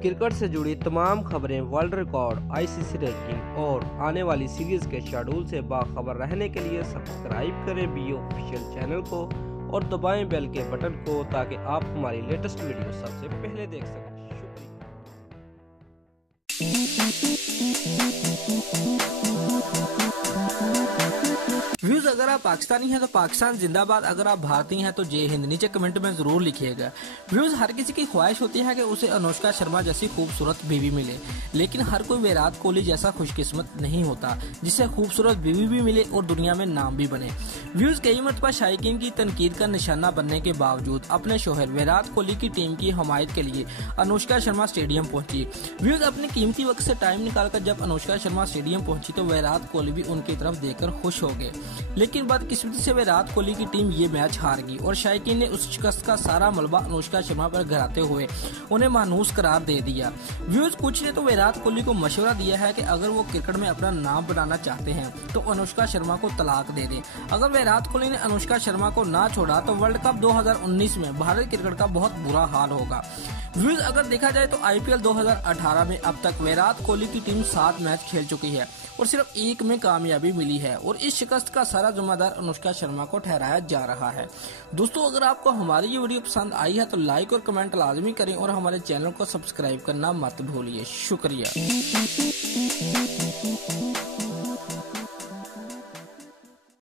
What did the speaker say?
Cricket से जुड़ी तमाम खबरें, वर्ल्ड रिकॉर्ड, आईसीसी रैंकिंग और आने वाली सीरीज के शेड्यूल से बाखबर रहने के लिए सब्सक्राइब करें बी ऑफिशियल चैनल को और दबाएं बेल के बटन को ताकि आप हमारी लेटेस्ट वीडियो सबसे पहले देख सकें। व्यूज, अगर आप पाकिस्तानी हैं तो पाकिस्तान जिंदाबाद, अगर आप भारतीय हैं तो जय हिंद नीचे कमेंट में जरूर लिखिएगा। व्यूज, हर किसी की ख्वाहिश होती है कि उसे अनुष्का शर्मा जैसी खूबसूरत बीवी मिले, लेकिन हर कोई विराट कोहली जैसा खुशकिस्मत नहीं होता जिसे खूबसूरत बीवी भी मिले और दुनिया में नाम भी बने। व्यूज, कई मरतबा शायकीन की तनकीद का निशाना बनने के बावजूद अपने शौहर विराट कोहली की टीम की हमायत के लिए अनुष्का शर्मा स्टेडियम पहुंची। व्यूज, अपने कीमती वक्त से टाइम निकालकर जब अनुष्का शर्मा स्टेडियम पहुंची तो विराट कोहली भी उनकी तरफ देखकर खुश हो गए, लेकिन बदकिस्मती से विराट कोहली की टीम ये मैच हार गई और शायकीन ने उस शिकस्त का सारा मलबा अनुष्का शर्मा पर गिराते हुए उन्हें मानूस करार दे दिया। व्यूज, कुछ ने तो विराट कोहली को मशवरा दिया है कि अगर वो क्रिकेट में अपना नाम बनाना चाहते हैं तो अनुष्का शर्मा को तलाक दे दें। अगर विराट कोहली ने अनुष्का शर्मा को ना छोड़ा तो वर्ल्ड कप 2019 में भारत क्रिकेट का बहुत बुरा हाल होगा। व्यूज, अगर देखा जाए तो आईपीएल 2018 में अब तक विराट कोहली की टीम 7 मैच खेल चुकी है और सिर्फ 1 में कामयाबी मिली है और इस शिकस्त का सारा जिम्मेदार अनुष्का शर्मा को ठहराया जा रहा है। दोस्तों, अगर आपको हमारी ये वीडियो पसंद आई है तो लाइक और कमेंट लाजमी करें और हमारे चैनल को सब्सक्राइब करना मत भूलिए। शुक्रिया।